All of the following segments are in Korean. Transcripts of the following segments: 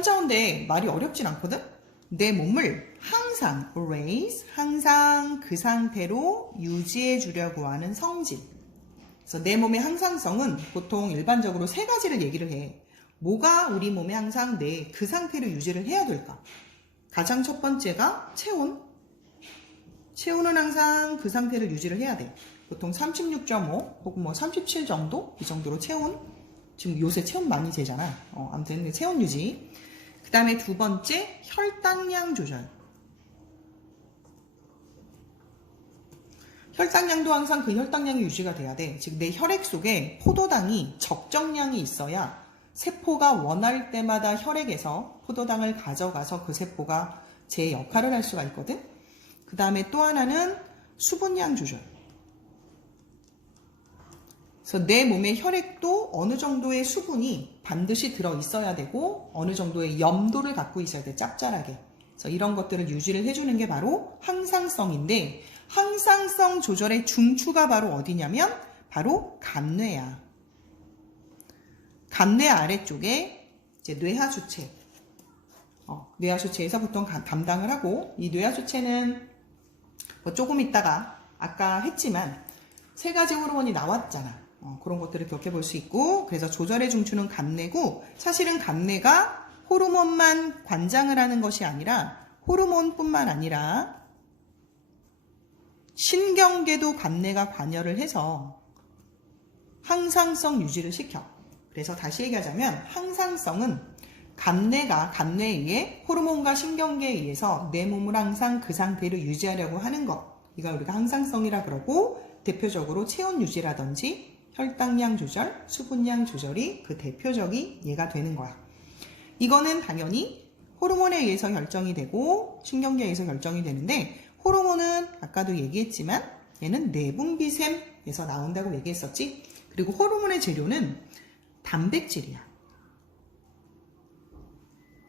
한자어인데 말이 어렵진 않거든? 내 몸을 항상, always, 항상 그 상태로 유지해 주려고 하는 성질. 그래서 내 몸의 항상성은 보통 일반적으로 세 가지를 얘기를 해. 뭐가 우리 몸에 항상 그 상태로 유지를 해야 될까? 가장 첫 번째가 체온. 체온은 항상 그 상태를 유지를 해야 돼. 보통 36.5 혹은 뭐 37 정도? 이 정도로 체온. 지금 요새 체온 많이 재잖아. 아무튼 체온 유지. 그 다음에 두 번째, 혈당량 조절. 혈당량도 항상 그 혈당량이 유지가 돼야 돼. 즉 내 혈액 속에 포도당이 적정량이 있어야 세포가 원할 때마다 혈액에서 포도당을 가져가서 그 세포가 제 역할을 할 수가 있거든. 그 다음에 또 하나는 수분량 조절. 그래서 내 몸의 혈액도 어느 정도의 수분이 반드시 들어있어야 되고 어느 정도의 염도를 갖고 있어야 돼. 짭짤하게. 그래서 이런 것들을 유지를 해주는 게 바로 항상성인데, 항상성 조절의 중추가 바로 어디냐면 바로 간뇌야. 간뇌 아래쪽에 이제 뇌하수체. 뇌하수체에서 보통 담당을 하고, 이 뇌하수체는 뭐 조금 있다가 아까 했지만 세 가지 호르몬이 나왔잖아. 그런 것들을 기억해 볼 수 있고, 그래서 조절의 중추는 간뇌고, 사실은 간뇌가 호르몬만 관장을 하는 것이 아니라 호르몬뿐만 아니라 신경계도 간뇌가 관여를 해서 항상성 유지를 시켜. 그래서 다시 얘기하자면 항상성은 간뇌에 의해 호르몬과 신경계에 의해서 내 몸을 항상 그 상태로 유지하려고 하는 것. 이걸 우리가 항상성이라 그러고, 대표적으로 체온 유지라든지 혈당량 조절, 수분량 조절이 그 대표적인 예가 되는 거야. 이거는 당연히 호르몬에 의해서 결정이 되고 신경계에 의해서 결정이 되는데, 호르몬은 아까도 얘기했지만 얘는 내분비샘에서 나온다고 얘기했었지. 그리고 호르몬의 재료는 단백질이야.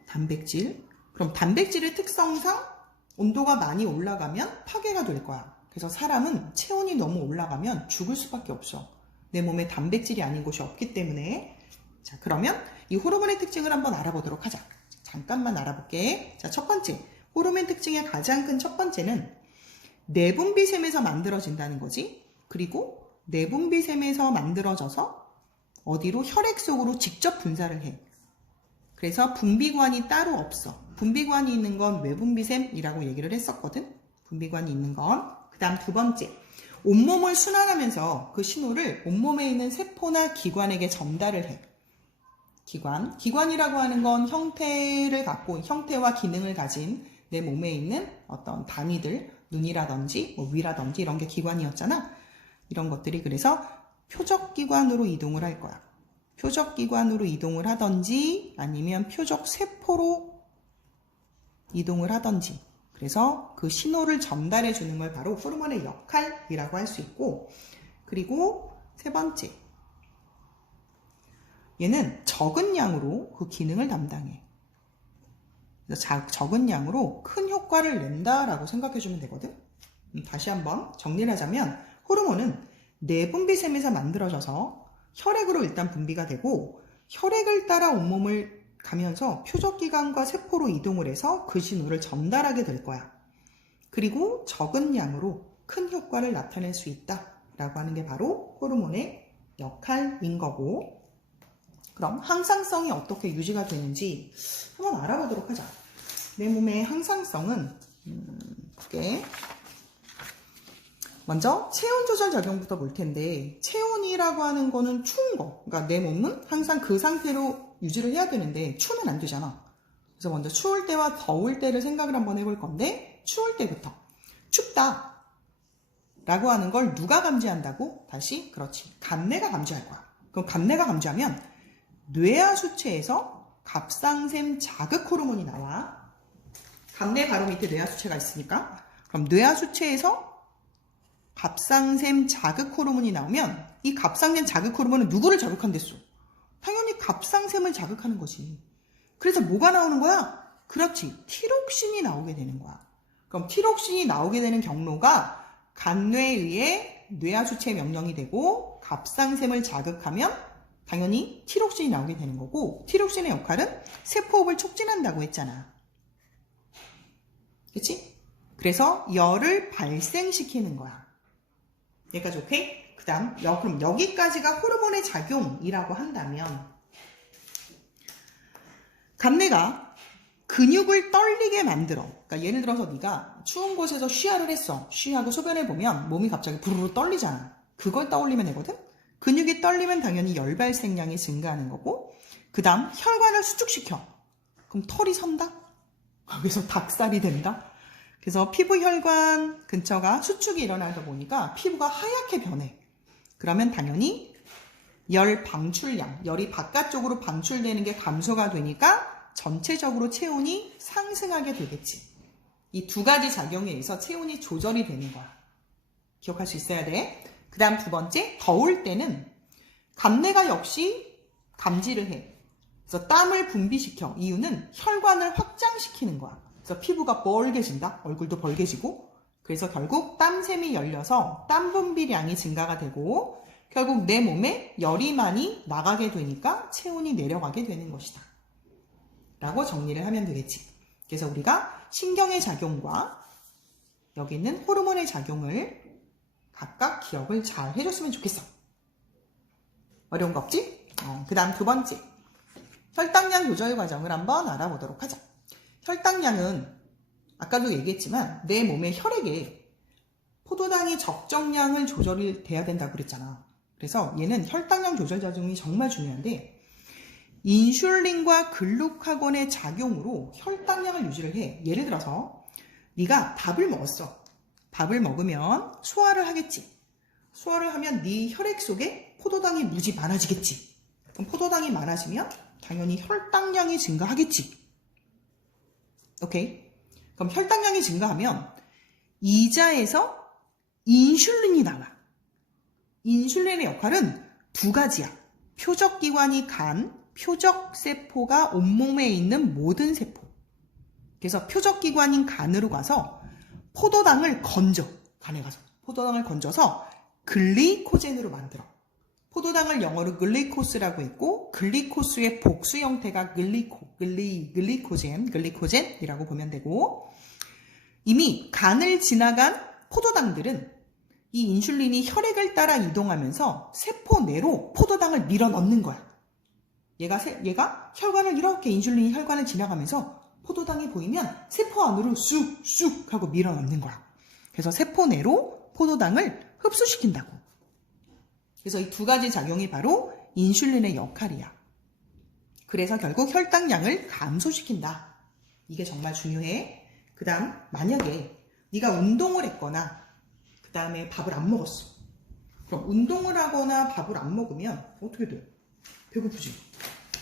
단백질. 그럼 단백질의 특성상 온도가 많이 올라가면 파괴가 될 거야. 그래서 사람은 체온이 너무 올라가면 죽을 수밖에 없어. 내 몸에 단백질이 아닌 곳이 없기 때문에. 자, 그러면 이 호르몬의 특징을 한번 알아보도록 하자. 잠깐만 알아볼게. 자, 첫 번째. 호르몬 특징의 가장 큰 첫 번째는 내분비샘에서 만들어진다는 거지. 그리고 내분비샘에서 만들어져서 어디로? 혈액 속으로 직접 분사를 해. 그래서 분비관이 따로 없어. 분비관이 있는 건 외분비샘이라고 얘기를 했었거든. 분비관이 있는 건. 그 다음 두 번째. 온몸을 순환하면서 그 신호를 온몸에 있는 세포나 기관에게 전달을 해. 기관이라고 하는 건 형태와 기능을 가진 내 몸에 있는 어떤 단위들, 눈이라든지 뭐 위라든지 이런 게 기관이었잖아. 이런 것들이 그래서 표적기관으로 이동을 할 거야. 표적기관으로 이동을 하든지 아니면 표적세포로 이동을 하든지. 그래서 그 신호를 전달해 주는 걸 바로 호르몬의 역할이라고 할 수 있고, 그리고 세 번째. 얘는 적은 양으로 그 기능을 담당해. 그래서 적은 양으로 큰 효과를 낸다라고 생각해 주면 되거든. 다시 한번 정리를 하자면 호르몬은 내분비샘에서 만들어져서 혈액으로 일단 분비가 되고, 혈액을 따라 온몸을 가면서 표적기관과 세포로 이동을 해서 그 신호를 전달하게 될 거야. 그리고 적은 양으로 큰 효과를 나타낼 수 있다라고 하는 게 바로 호르몬의 역할인 거고, 그럼 항상성이 어떻게 유지가 되는지 한번 알아보도록 하자. 내 몸의 항상성은 먼저 체온 조절 적용부터 볼 텐데, 체온이라고 하는 거는 추운 거. 그러니까 내 몸은 항상 그 상태로 유지를 해야 되는데 추우면 안 되잖아. 그래서 먼저 추울 때와 더울 때를 생각을 한번 해볼 건데, 추울 때부터 춥다 라고 하는 걸 누가 감지한다고? 다시 그렇지, 간뇌가 감지할 거야. 그럼 간뇌가 감지하면 뇌하수체에서 갑상샘 자극 호르몬이 나와. 간뇌 바로 밑에 뇌하수체가 있으니까. 그럼 뇌하수체에서 갑상샘 자극 호르몬이 나오면 이 갑상샘 자극 호르몬은 누구를 자극한댔어? 당연히 갑상샘을 자극하는 것이. 그래서 뭐가 나오는 거야? 그렇지, 티록신이 나오게 되는 거야. 그럼 티록신이 나오게 되는 경로가 간뇌에 의해 뇌하수체 명령이 되고, 갑상샘을 자극하면 당연히 티록신이 나오게 되는 거고, 티록신의 역할은 세포호흡을 촉진한다고 했잖아. 그치? 그래서 열을 발생시키는 거야. 여기까지 오케이? 그 다음, 그럼 여기까지가 호르몬의 작용이라고 한다면, 감내가 근육을 떨리게 만들어. 그러니까 예를 들어서 네가 추운 곳에서 쉬하를 했어. 쉬하고 소변을 보면 몸이 갑자기 부르르 떨리잖아. 그걸 떠올리면 되거든? 근육이 떨리면 당연히 열 발생량이 증가하는 거고, 그 다음 혈관을 수축시켜. 그럼 털이 선다? 그래서 닭살이 된다? 그래서 피부 혈관 근처가 수축이 일어나다 보니까 피부가 하얗게 변해. 그러면 당연히 열 방출량, 열이 바깥쪽으로 방출되는 게 감소가 되니까 전체적으로 체온이 상승하게 되겠지. 이 두 가지 작용에 의해서 체온이 조절이 되는 거야. 기억할 수 있어야 돼. 그 다음 두 번째, 더울 때는 감내가 역시 감지를 해. 그래서 땀을 분비시켜. 이유는 혈관을 확장시키는 거야. 그래서 피부가 뻘개진다. 얼굴도 벌개지고. 그래서 결국 땀샘이 열려서 땀 분비량이 증가가 되고 결국 내 몸에 열이 많이 나가게 되니까 체온이 내려가게 되는 것이다. 라고 정리를 하면 되겠지. 그래서 우리가 신경의 작용과 여기 있는 호르몬의 작용을 각각 기억을 잘 해줬으면 좋겠어. 어려운 거 없지? 그 다음 두 번째. 혈당량 조절 과정을 한번 알아보도록 하자. 혈당량은 아까도 얘기했지만 내 몸의 혈액에 포도당이 적정량을 조절이 돼야 된다고 그랬잖아. 그래서 얘는 혈당량 조절 과정이 정말 중요한데 인슐린과 글루카곤의 작용으로 혈당량을 유지를 해. 예를 들어서 네가 밥을 먹었어. 밥을 먹으면 소화를 하겠지. 소화를 하면 네 혈액 속에 포도당이 무지 많아지겠지. 그럼 포도당이 많아지면 당연히 혈당량이 증가하겠지. 오케이? 그럼 혈당량이 증가하면 이자에서 인슐린이 나와. 인슐린의 역할은 두 가지야. 표적기관이 간, 표적세포가 온몸에 있는 모든 세포. 그래서 표적기관인 간으로 가서 포도당을 건져. 간에 가서 포도당을 건져서 글리코젠으로 만들어. 포도당을 영어로 글리코스라고 했고 글리코스의 복수 형태가 글리코젠이라고 보면 되고 이미 간을 지나간 포도당들은 이 인슐린이 혈액을 따라 이동하면서 세포 내로 포도당을 밀어 넣는 거야. 얘가 혈관을 이렇게 인슐린이 혈관을 지나가면서 포도당이 보이면 세포 안으로 쑥쑥 하고 밀어 넣는 거야. 그래서 세포 내로 포도당을 흡수시킨다고. 그래서 이 두 가지 작용이 바로 인슐린의 역할이야. 그래서 결국 혈당량을 감소시킨다. 이게 정말 중요해. 그 다음 만약에 네가 운동을 했거나 그 다음에 밥을 안 먹었어. 그럼 운동을 하거나 밥을 안 먹으면 어떻게 돼? 배고프지?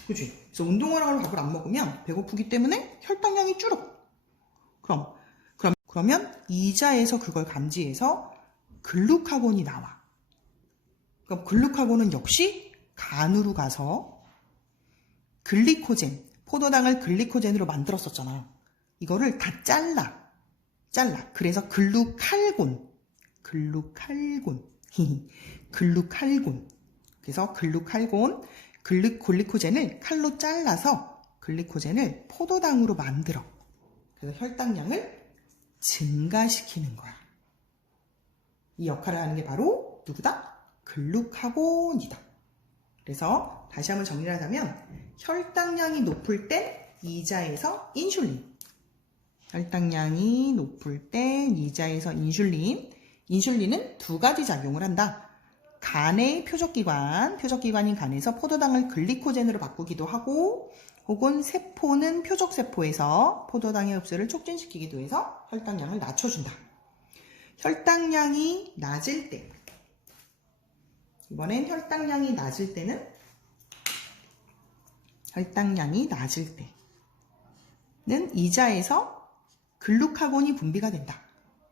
그치? 그래서 운동을 하거나 밥을 안 먹으면 배고프기 때문에 혈당량이 줄어. 그러면 이자에서 그걸 감지해서 글루카곤이 나와. 그럼 글루카곤은 역시 간으로 가서 글리코젠, 포도당을 글리코젠으로 만들었었잖아. 이거를 다 잘라. 그래서 글루칼곤. 그래서 글리코젠을 칼로 잘라서 글리코젠을 포도당으로 만들어. 그래서 혈당량을 증가시키는 거야. 이 역할을 하는 게 바로 누구다? 글루카곤이다. 그래서 다시 한번 정리를 하자면 혈당량이 높을 땐 이자에서 인슐린. 혈당량이 높을 땐 이자에서 인슐린. 인슐린은 두 가지 작용을 한다. 간의 표적기관인 간에서 포도당을 글리코젠으로 바꾸기도 하고 혹은 세포는 표적세포에서 포도당의 흡수를 촉진시키기도 해서 혈당량을 낮춰준다. 혈당량이 낮을 때 이번엔 혈당량이 낮을 때는 이자에서 글루카곤이 분비가 된다.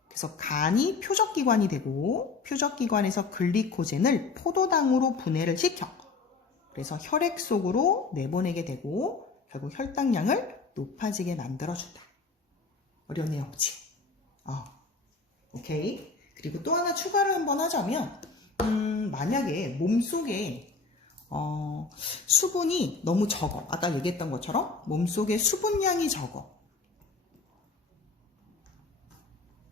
그래서 간이 표적기관이 되고 표적기관에서 글리코젠을 포도당으로 분해를 시켜. 그래서 혈액 속으로 내보내게 되고 결국 혈당량을 높아지게 만들어준다. 어려운 내용 없지? 오케이. 그리고 또 하나 추가를 한번 하자면 만약에 몸속에 수분이 너무 적어. 아까 얘기했던 것처럼 몸속에 수분량이 적어.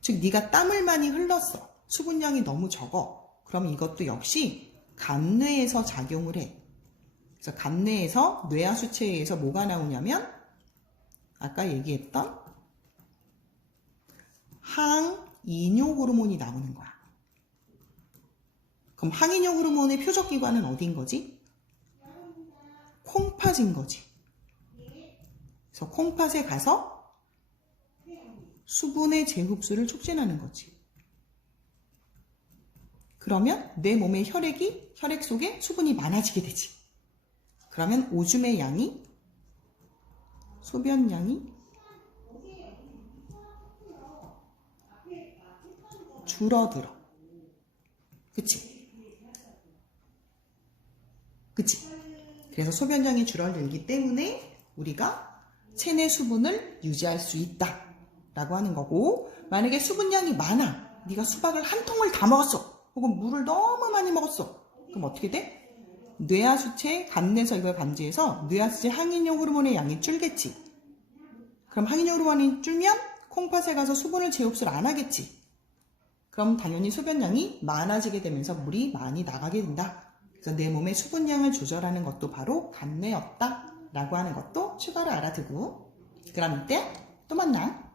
즉 네가 땀을 많이 흘렀어. 수분량이 너무 적어. 그럼 이것도 역시 간뇌에서 작용을 해. 그래서 간뇌에서 뇌하수체에 의해서 뭐가 나오냐면 아까 얘기했던 항이뇨 호르몬이 나오는 거야. 그럼 항이뇨 호르몬의 표적기관은 어디인 거지? 콩팥인 거지. 그래서 콩팥에 가서 수분의 재흡수를 촉진하는 거지. 그러면 내 몸의 혈액 속에 수분이 많아지게 되지. 그러면 오줌의 양이, 소변량이 줄어들어. 그치? 그치? 그래서 소변량이 줄어들기 때문에 우리가 체내 수분을 유지할 수 있다 라고 하는 거고, 만약에 수분량이 많아. 네가 수박을 한 통을 다 먹었어. 혹은 물을 너무 많이 먹었어. 그럼 어떻게 돼? 뇌하수체, 간내서 이걸 감지해서 뇌하수체 항이뇨 호르몬의 양이 줄겠지. 그럼 항이뇨 호르몬이 줄면 콩팥에 가서 수분을 재흡수를 안 하겠지. 그럼 당연히 소변량이 많아지게 되면서 물이 많이 나가게 된다. 그래서 내 몸의 수분량을 조절하는 것도 바로 간내였다 라고 하는 것도 추가로 알아두고, 그럼 이때 또 만나.